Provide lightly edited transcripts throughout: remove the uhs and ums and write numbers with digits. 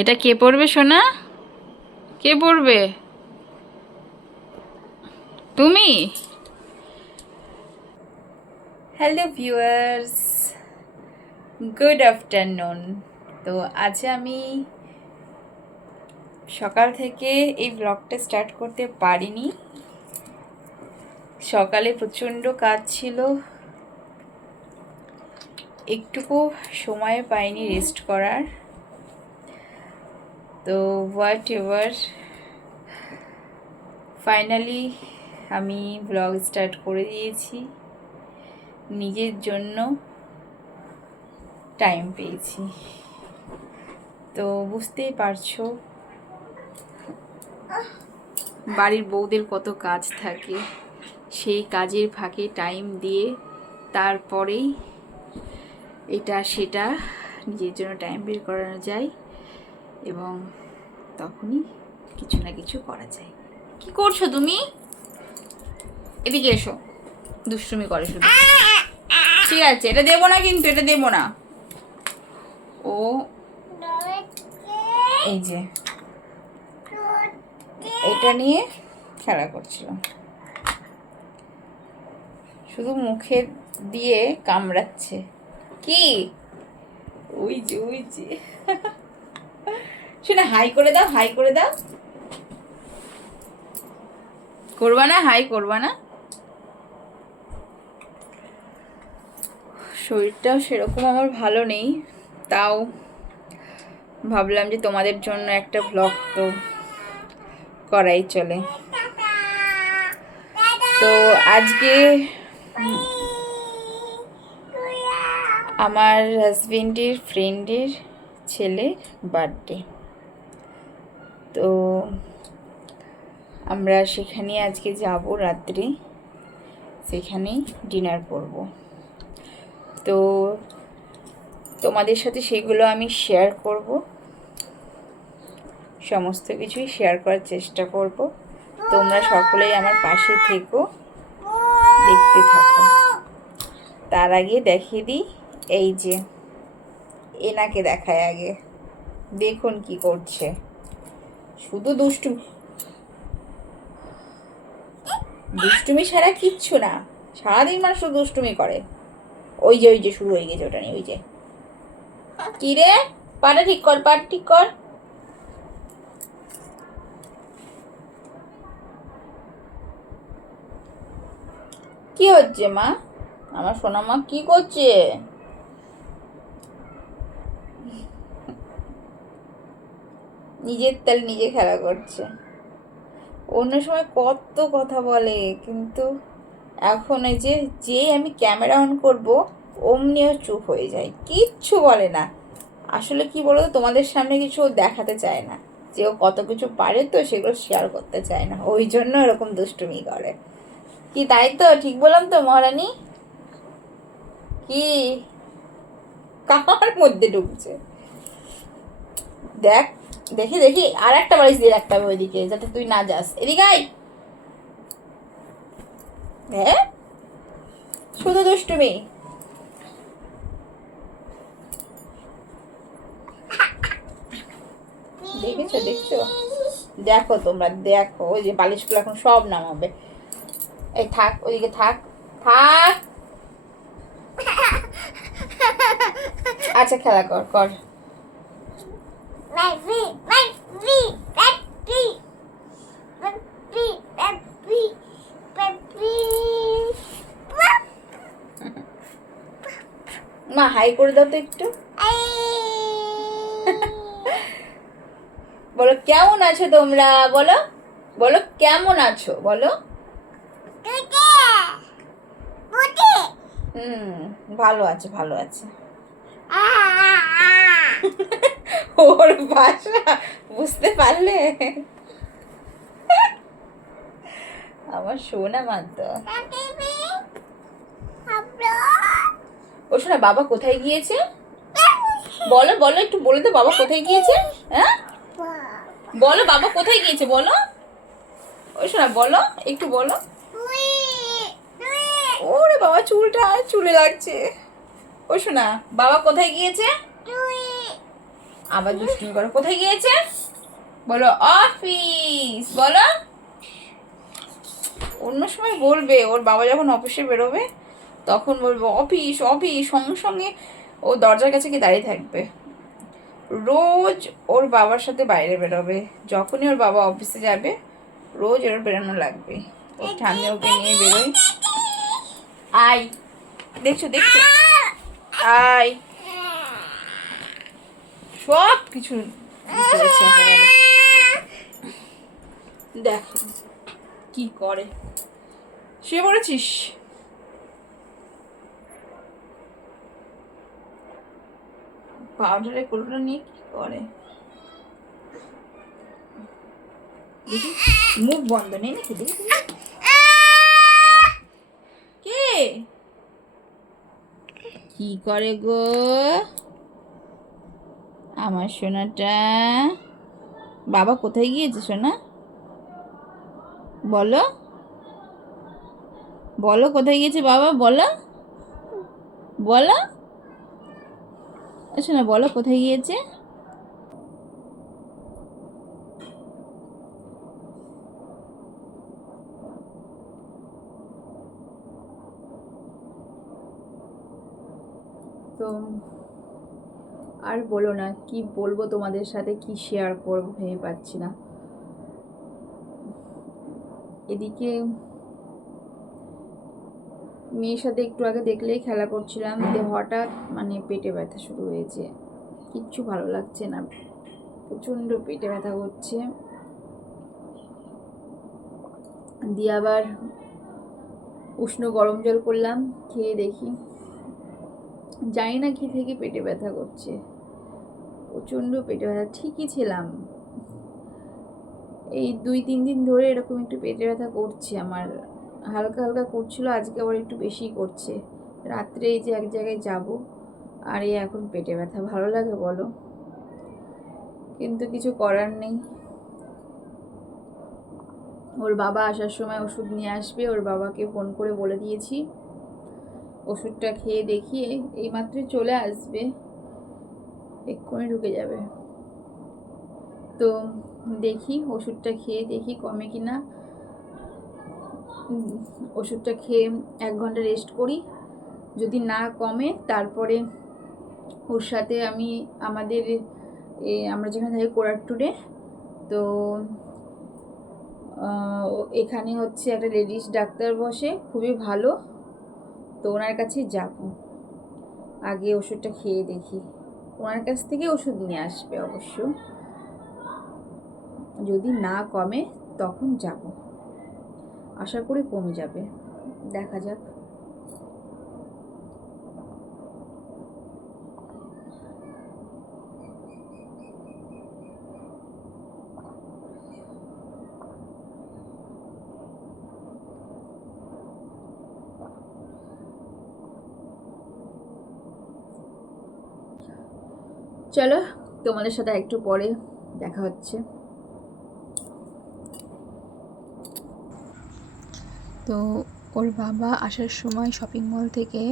এটা কে পড়বে সোনা? কে পড়বে? তুমি? Hello viewers, good afternoon. তো আজ আমি সকাল থেকে এই ব্লগটা স্টার্ট করতে পারিনি। সকালে প্রচণ্ড কাজ ছিল, একটুকু সময় পাইনি রেস্ট করার। তো হোয়াট এভার, ফাইনালি আমি ব্লগ স্টার্ট করে দিয়েছি। নিজের জন্য টাইম পেয়েছি। তো বুঝতেই পারছো বাড়ির বউদের কত কাজ থাকে, সেই কাজের ফাঁকে টাইম দিয়ে তারপরেই এটা সেটা নিজের জন্য টাইম বের করানো যায় এবং তখনই কিছু না কিছু করা যায়। কি করছো তুমি? এদিকে এসো, দুষ্টুমি করে শুধু। ঠিক আছে, এটা দেবো না, কিন্তু এটা দেবো না। ও এই যে এটা নিয়ে খেলা করছিল, শুধু মুখে দিয়ে কামড়াচ্ছে। কি? ওই যে ওই যে শুনে হাই করে দাও, হাই করে দাও। করবা না? হাই করবা না? শরীরটাও সেরকম আমার ভালো নেই, তাও ভাবলাম যে তোমাদের জন্য একটা ব্লগ তো করাই চলে। তো আজকে আমার হাজবেন্ডের ফ্রেন্ডের ছেলের বার্থডে, তো আমরা সেখানে আজকে যাব রাত্রে, সেখানেই ডিনার করব। তো তোমাদের সাথে সেগুলো আমি শেয়ার করব, সমস্ত কিছুই শেয়ার করার চেষ্টা করব। তোমরা সকলেই আমার পাশে থেকো, দেখতে থাকো। তার আগে দেখিয়ে দিই, এই যে এনাকে দেখায় আগে, দেখুন কি করছে। শুধু দুষ্টুমি, দুষ্টুমি ছাড়া কিচ্ছু না, সারাদিন মানুষ শুধু দুষ্টুমি করে। ওই যে ওই যে শুরু হয়ে গেছে ওটা নিয়ে। ওই যে কি রে, পাটা ঠিক কর, পাটা ঠিক কর। কি হচ্ছে মা? আমার সোনা মা কি করছে? নিজের তাল নিজে খেলা করছে। অন্য সময় কত কথা বলে, কিন্তু এখন এই যে যে আমি ক্যামেরা অন করব অমনিও চুপ হয়ে যায়, কিচ্ছু বলে না। আসলে কি বলো তো, তোমাদের সামনে কিছু দেখাতে চায় না, যে ও কত কিছু পারে, তো সেগুলো শেয়ার করতে চায় না, ওই জন্য এরকম দুষ্টুমি করে। কি তাই তো? ঠিক বললাম তো মহারানী? কি কার মধ্যে ঢুকছে দেখ, দেখি দেখি, আর একটা বালিশ দিয়ে রাখতে হবে ওইদিকে, যাতে তুই না যাস। এদিকে আয়। হ্যাঁ, শুধু দুষ্টুমি। দেখেছো দেখছো, দেখো তোমরা দেখো, ওই যে বালিশগুলো এখন সব নামাবে। এই থাক, ওইদিকে থাক, থাক। আচ্ছা খেলা কর কর। মা হাই করে দাও তো একটু। বলো কেমন আছো তোমরা, বলো বলো কেমন আছো বলো। ভালো আছে ভালো আছে। ওর ভাষা বুঝতে পারলে? আমার শোনা মাত্র। ও শোনা, বাবা কোথায় গিয়েছে? বলো বলো, একটু বলে তো, বাবা কোথায় গিয়েছে? হ্যাঁ বলো, বাবা কোথায় গিয়েছে বলো। ওই শোনা বলো, একটু বলো। ওরে বাবা, চুলটা চুলে লাগছে। ও শোনা, বাবা কোথায় গিয়েছে? আবার দুষ্টুমি করো। কোথায় গিয়েছে বলো? অফিস বলো। অন্য সময় বলবে, ওর বাবা যখন অফিসে বেরোবে তখন বলবো অফিস অফিস, সঙ্গে সঙ্গে ও দরজার কাছে গিয়ে দাঁড়িয়ে থাকবে। রোজ ওর বাবার সাথে বাইরে বেরোবে, যখনই ওর বাবা অফিসে যাবে রোজ ওর বেরোনো লাগবে। ওর ঠান্ডা ওকে নিয়ে বেরোই। আয়, দেখছো দেখছো, আয়, সব কিছু দেখো কি করে। শুয়ে পড়েছিস? পাউডারের কৌটোটা নিয়ে কি করে দেখি, মুখ বন্ধ নেই নাকি? দেখি কে কি করে গো আমার সোনাটা? বাবা কোথায় গিয়েছে সোনা? বলো বলো, কোথায় গিয়েছে বাবা? বলো বলো সোনা, বলো কোথায় গিয়েছে? তো আর বলো না, কি বলবো তোমাদের সাথে, কি শেয়ার করবো ভেবে পাচ্ছি না। এদিকে মেয়ের সাথে একটু আগে দেখলেই খেলা করছিলাম, দিয়ে হঠাৎ মানে পেটে ব্যথা শুরু হয়েছে। কিচ্ছু ভালো লাগছে না, প্রচণ্ড পেটে ব্যথা করছে। দিয়ে আবার উষ্ণ গরম জল করলাম, খেয়ে দেখি জানি না কি থেকে পেটে ব্যথা করছে, প্রচণ্ড পেটে ব্যথা। ঠিকই ছিলাম, এই 2-3 দিন ধরে এরকম একটু পেটে ব্যথা করছে আমার, হালকা হালকা করছিল, আজকে আবার একটু বেশি করছে। রাত্রে এই যে এক জায়গায় যাব আর এই এখন পেটে ব্যথা, ভালো লাগে বলো? কিন্তু কিছু করার নেই। ওর বাবা আসার সময় ওষুধ নিয়ে আসবে, ওর বাবাকে ফোন করে বলে দিয়েছি। ওষুধটা খেয়ে দেখিয়ে এইমাত্রই চলে আসবে, এক্ষুনি ঢুকে যাবে। তো দেখি ওষুধটা খেয়ে দেখি কমে কি না। ওষুধটা খেয়ে 1 ঘন্টা রেস্ট করি, যদি না কমে তারপরে ওর সাথে আমি আমাদের আমরা যেখানে থাকি কোরাট্টুরে, তো এখানে হচ্ছে একটা লেডিস ডাক্তার বসে, খুবই ভালো, তো ওনার কাছে যাব। আগে ওষুধটা খেয়ে দেখি, ওনার কাছ থেকে ওষুধ নিয়ে আসবে অবশ্য, যদি না কমে তখন যাব, আশা করি কমে যাবে, দেখা যাক। চলো তোমাদের সাথে একটু পরে দেখা হচ্ছে। তো ওর বাবা আসার সময় শপিং মল থেকে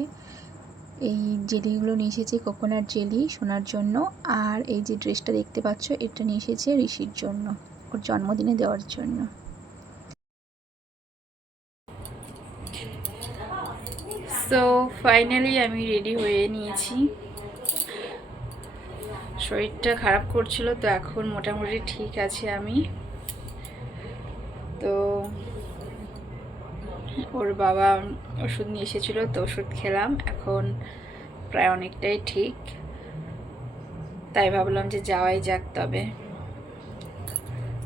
এই জেলিগুলো নিয়ে এসেছে, কোকোনাট জেলি সোনার জন্য, আর এই যে ড্রেসটা দেখতে পাচ্ছ এটা নিয়ে এসেছে ঋষির জন্য, ওর জন্মদিনে দেওয়ার জন্য। সো ফাইনালি আমি রেডি হয়ে নিয়েছি, শরীরটা খারাপ করছিল তো এখন মোটামুটি ঠিক আছে আমি। তো ওর বাবা ওষুধ নিয়ে এসেছিলো, তো ওষুধ খেলাম, এখন প্রায় অনেকটাই ঠিক, তাই ভাবলাম যে যাওয়াই যাক তবে।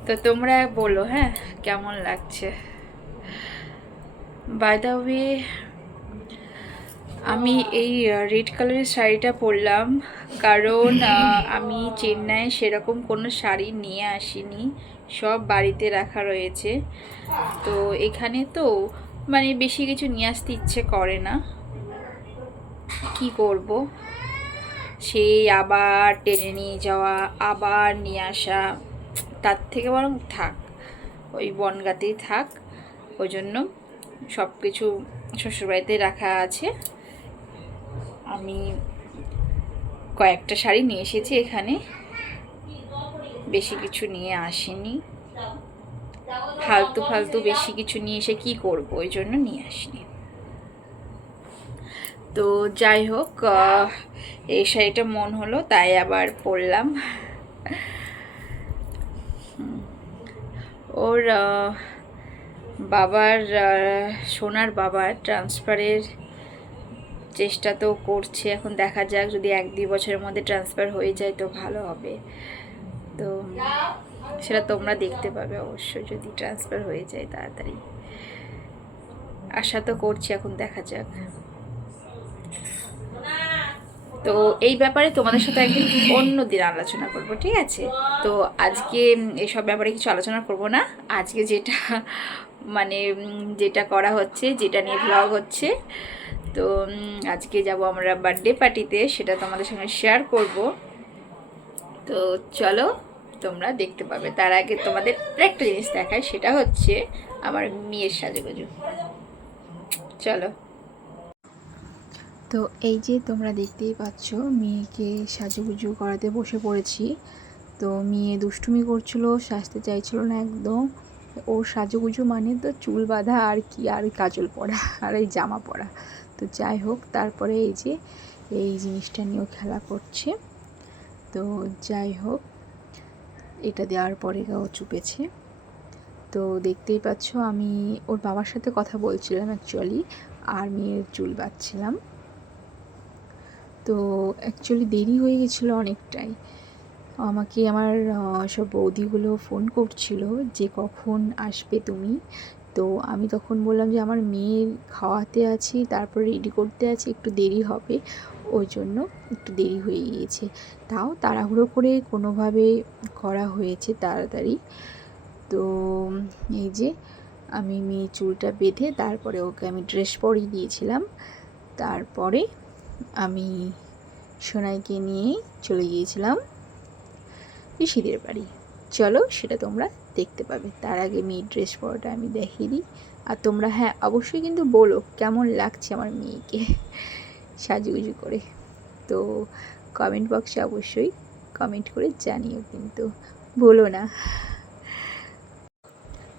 তো তোমরা বলো হ্যাঁ কেমন লাগছে। বাই দ্য ওয়ে, আমি এই রেড কালারের শাড়িটা পরলাম কারণ আমি চেন্নাই সেরকম কোনো শাড়ি নিয়ে আসিনি, সব বাড়িতে রাখা রয়েছে। তো এখানে তো মানে বেশি কিছু নিয়ে আসতে ইচ্ছে করে না, কি করব, সেই আবার টেনে নিয়ে যাওয়া আবার নিয়ে আসা, তার থেকে বরং থাক ওই বনগাতেই থাক। ওই জন্য সব কিছু শ্বশুরবাড়িতে রাখা আছে। আমি কয়েকটা শাড়ি নিয়ে এসেছি এখানে, বেশি কিছু নিয়ে আসিনি, ফালতু ফালতু বেশি কিছু নিয়ে এসে কি করব, ওই জন্য নিয়ে আসিনি। তো যাই হোক, এই শাড়িটা মন হলো তাই আবার পরলাম। ওর বাবার, সোনার বাবার ট্রান্সফারের চেষ্টা তো করছে, এখন দেখা যাক, যদি 1-2 বছরের মধ্যে ট্রান্সফার হয়ে যায় তো ভালো হবে। তো সেটা তোমরা দেখতে পাবে অবশ্যই, যদি ট্রান্সফার হয়ে যায় তাড়াতাড়ি। আশা তো করছি, এখন দেখা যাক। তো এই ব্যাপারে তোমাদের সাথে একদিন অন্য দিন আলোচনা করব, ঠিক আছে? তো আজকে এসব ব্যাপারে কিছু আলোচনা করব না। আজকে যেটা মানে যেটা করা হচ্ছে, যেটা নিয়ে ভ্লগ হচ্ছে, তো আজকে যাব আমরা বার্থডে পার্টিতে, সেটা তোমাদের সঙ্গে শেয়ার করব। তো চলো, তোমরা দেখতে পাবে। তার আগে তোমাদের একটা জিনিস দেখায়, সেটা হচ্ছে আমার মেয়ের সাজুগুজু। চলো। তো এই যে তোমরা দেখতেই পাচ্ছ, মেয়েকে সাজুগুজু করাতে বসে পড়েছি। তো মেয়ে দুষ্টুমি করছিল, সাজতে চাইছিল না একদম। ওর সাজুগুজু মানে তো চুল বাঁধা আর কি, আর কাজল পরা আর এই জামা পরা। তো যাই হোক, তারপরে এই যে এই জিনিসটা নিয়েও খেলা করছে। তো যাই হোক, এটা দেওয়ার পরে ও চুপেছে। তো দেখতেই পাচ্ছ, আমি ওর বাবার সাথে কথা বলছিলাম অ্যাকচুয়ালি, আর মেয়ের চুল বাঁধছিলাম। তো অ্যাকচুয়ালি দেরি হয়ে গেছিলো অনেকটাই। আমাকে আমার সব বৌদিগুলো ফোন করছিল যে কখন আসবে তুমি। তো আমি তখন বললাম যে আমার মেয়ের খাওয়াতে আছি, তারপর রেডি করতে আছি, একটু দেরি হবে, ওই জন্য একটু দেরি হয়ে গিয়েছে। তাও তাড়াহুড়ো করে কোনোভাবে করা হয়েছে তাড়াতাড়ি। তো এই যে আমি মেয়ের চুলটা বেঁধে তারপরে ওকে আমি ড্রেস পরিয়ে দিয়েছিলাম। তারপরে আমি সোনাইকে নিয়ে চলে গিয়েছিলাম পিসিদের বাড়ি। চলো, সেটা তোমরা দেখতে পাবে। তার আগে মেয়ের ড্রেস পরাটা আমি দেখিয়ে দিই। আর তোমরা হ্যাঁ অবশ্যই কিন্তু বলো কেমন লাগছে আমার মেয়েকে সাজুগুজু করে। তো কমেন্ট বক্সে অবশ্যই কমেন্ট করে জানিও, কিন্তু বলো না।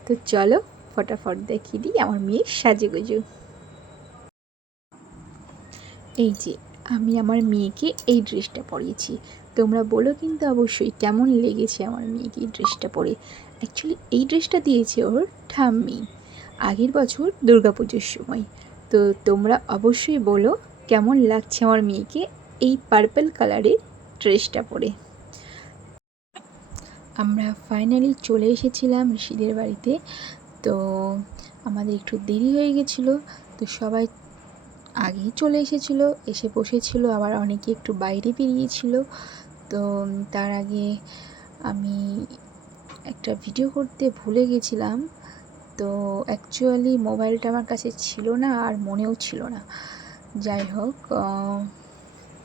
তো চলো ফটাফট দেখিয়ে দিই আমার মেয়ের সাজুগুজু। এই যে আমি আমার মেয়েকে এই ড্রেসটা পরিয়েছি। তোমরা বলো কিন্তু অবশ্যই কেমন লেগেছে আমার মেয়েকে এই ড্রেসটা পরে। অ্যাকচুয়ালি এই ড্রেসটা দিয়েছে ওর ঠাম্মি আগের বছর দুর্গাপুজোর সময়। তো তোমরা অবশ্যই বলো কেমন লাগছে আমার মেয়েকে এই পার্পল কালারের ড্রেসটা পরে। আমরা ফাইনালি চলে এসেছিলাম ঋষিদের বাড়িতে। তো আমাদের একটু দেরি হয়ে গেছিলো, তো সবাই আগেই চলে এসেছিলো, এসে বসেছিল, আবার অনেকে একটু বাইরে বেরিয়েছিল। তো তার আগে আমি একটা ভিডিও করতে ভুলে গেছিলাম। তো অ্যাকচুয়ালি মোবাইলটা আমার কাছে ছিল না, আর মনেও ছিল না। যাই হোক,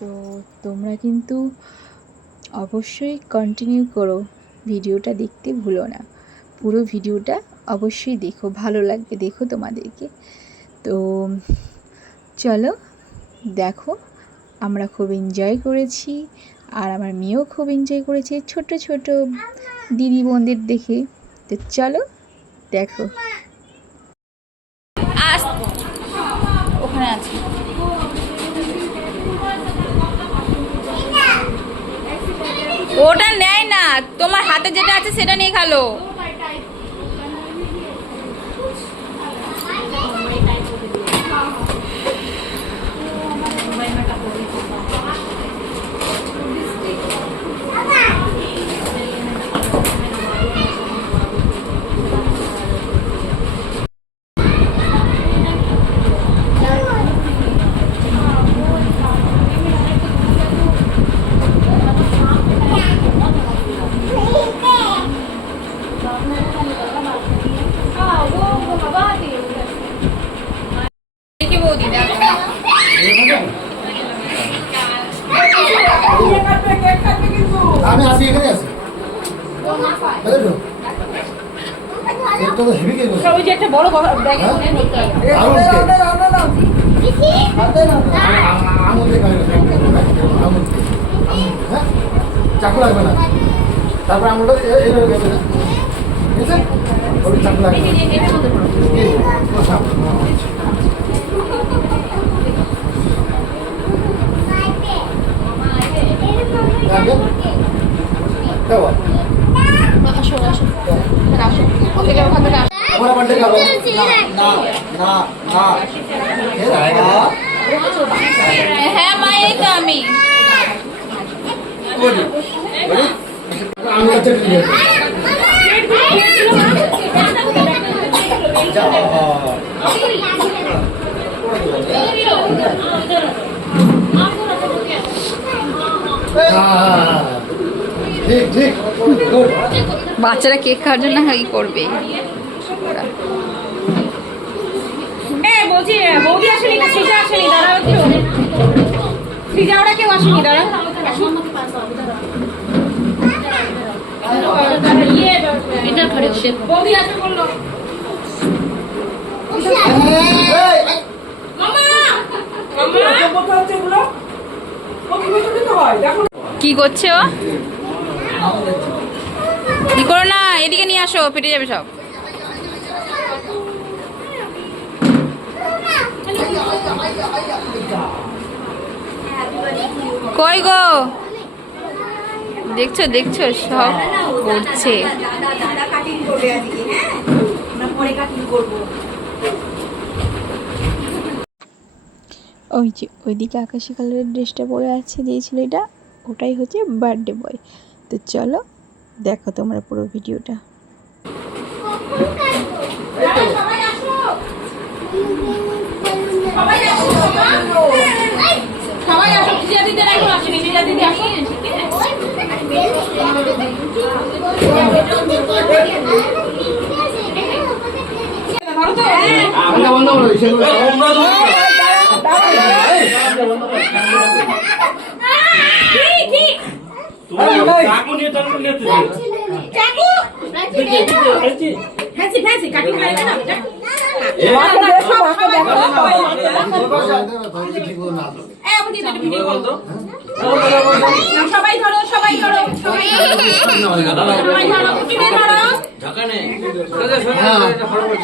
তো তোমরা কিন্তু অবশ্যই কন্টিনিউ করো, ভিডিওটা দেখতে ভুলো না। পুরো ভিডিওটা অবশ্যই দেখো, ভালো লাগবে দেখো তোমাদেরকে। তো চলো দেখো, আমরা খুব এনজয় করেছি, আর আমার মেয়েও খুব এনজয় করেছে ছোট ছোট দিদি বোনদের দেখে। তো চলো দেখো। ওখানে আছে, ওটা নেয় না, তোমার হাতে যেটা আছে সেটা নিয়ে খেলো। আমি আছি, এখানে আছি। একটা বড় চাকু লাগবে না। তারপর আমরা এইভাবে গেছে ঠিক আছে ওই চাপ লাগে ওরা বন্ধ করো না না না হ্যাঁ মা এই তো আমি আমি আচ্ছা ঠিক আছে ঠিক ঠিক গুড বাচ্চারা কেক খাওয়ার জন্য কি করবে ওরা বলছি বৌদি আসেনি না সিজা আসেনি দাঁড়াও একটু সিজা ওরা কেউ আসেনি দাঁড়া এটা ধরে বৌদি আসে বললো কি করছে ও কি করো না এদিকে নিয়ে আসো ফেটে যাবে সব কই গো দেখছো দেখছো সব করছে ওই যে ওইদিকে আকাশি কালারের ড্রেসটা পরে আছে দিয়েছিল এটা ওটাই হচ্ছে বার্থডে বয় তো চলো দেখো তোমরা পুরো ভিডিওটা সবাই আসো সিজা দিদি এখন আসেনি সিজা দিদি আসো ধরো তো আমরা বন্ধ করো সেগুলো চাকু নিয়ে চাকু নিয়ে চাকু ফ্যান্সি ফ্যান্সি কাটিং করে না সবাই ধরো সবাই ধরো সবাই ধরো কিনে ধরো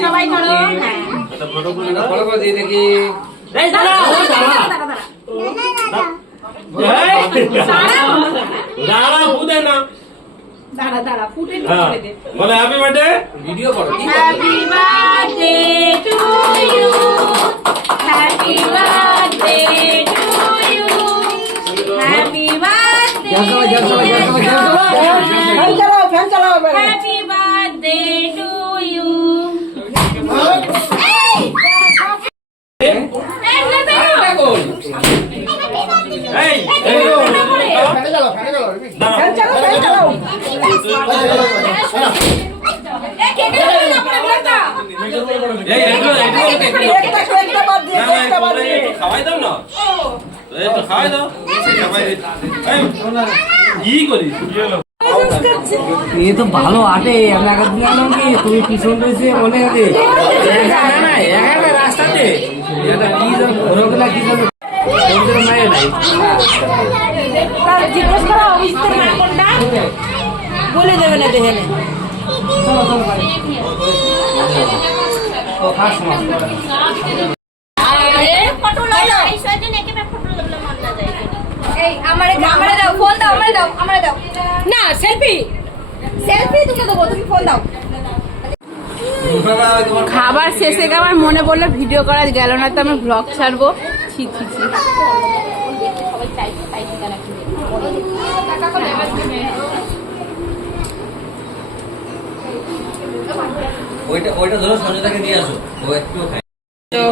সবাই ধরো ফলো করে দিয়ে দেখি দাঁড়া ফুদে না দাঁড়া দাঁড়া ফুটে করে দে বলে হ্যাপি বার্থডে ভিডিও করো happy birthday to you happy birthday to you happy birthday happy birthday to you এই ফেলে গেল এই খাওয়াই দাও না এই তো খাওয়াই দাও কি করিস এ তো ভালো আটে আমি আগের দিন আনলাম কি তুমি পিছন রয়েছে মনে হবে রাস্তাতে কি ঘোরগুলা কি মায়ের নাই জিজ্ঞেস করা অভিজিতের মা কোনটা বলে দেবে না দেখে নে না সেলফি সেলফি তুলে দেবো তুমি ফোন দাও খাবার শেষে আমার মনে পড়লো ভিডিও করা গেল না তো আমি ব্লগ ছাড়বো ছি ছি ছি ওইটা ধরো সঞ্জয়টাকে দিয়ে আসো ও একটু খায় তো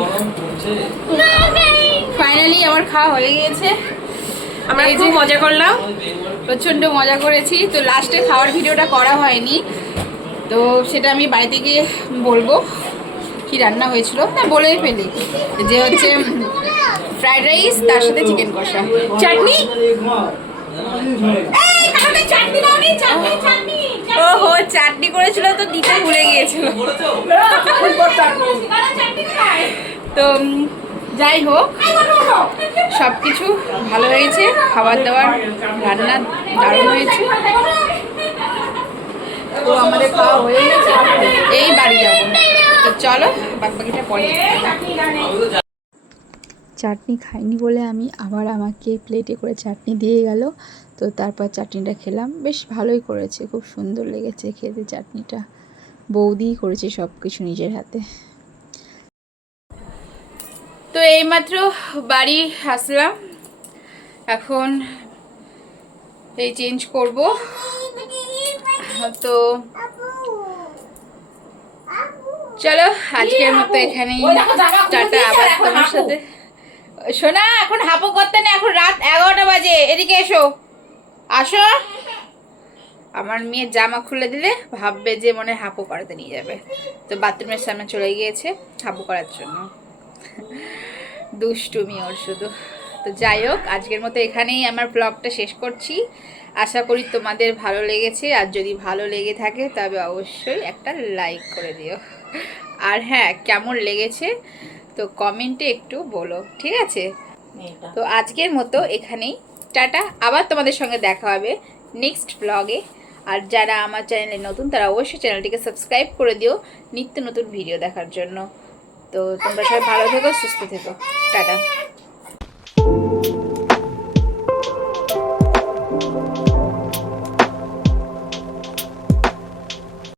ফাইনালি আমার খাওয়া হয়ে গিয়েছে আমরা এই যে মজা করলাম প্রচণ্ড মজা করেছি তো লাস্টে খাওয়ার ভিডিওটা করা হয়নি তো সেটা আমি বাড়িতে গিয়ে বলবো কি রান্না হয়েছিল না বলেই ফেলি যে হচ্ছে ফ্রাইড রাইস তার সাথে চিকেন কষা চাটনি ওহো চাটনি করেছিল তো দিতে ভুলে গিয়েছিল তো যাই হোক সব কিছু ভালো হয়েছে খাবার দাবার রান্না দারুণ হয়েছে তো আমাদের খাওয়া হয়ে গেছে, এই বাড়ি যাবো। তো চলো বাকিটা পরে। চাটনি খাইনি বলে আমি আবার আমাকে প্লেটে করে চাটনি দিয়ে গেল। তো তারপর চাটনিটা খেলাম, বেশ ভালোই করেছে, খুব সুন্দর লেগেছে খেতে চাটনিটা। বৌদিই করেছে সব কিছু নিজের হাতে। তো এইমাত্র বাড়ি আসলাম, এখন এই চেঞ্জ করব। তো চলো আজকের মতো এখানেই টাটা। আবার তোমার সাথে শোনা, এখন হাপো করতে নেই, এখন রাত 11টা বাজে, এদিকে এসো, আসো। আমার মেয়ে জামা খুলে দিলে ভাববে যে মনে হয় হাপো করাতে নিয়ে যাবে, তো বাথরুমের সামনে চলে গিয়েছে হাপো করার জন্য। দুষ্টুমি ওর শুধু। তো যাই হোক, আজকের মতো এখানেই আমার ব্লগটা শেষ করছি। আশা করি তোমাদের ভালো লেগেছে, আর যদি ভালো লেগে থাকে তবে অবশ্যই একটা লাইক করে দিও। আর হ্যাঁ, কেমন লেগেছে তো কমেন্টে একটু বলো, ঠিক আছে? তো আজকের মতো এখানেই টাটা। আবার তোমাদের সঙ্গে দেখা হবে নেক্সট ব্লগে। আর যারা আমার চ্যানেলে নতুন তারা অবশ্যই চ্যানেলটিকে সাবস্ক্রাইব করে দিও নিত্য নতুন ভিডিও দেখার জন্য। তো তোমরা সবাই ভালো থেকো, সুস্থ থেকো, টাটা।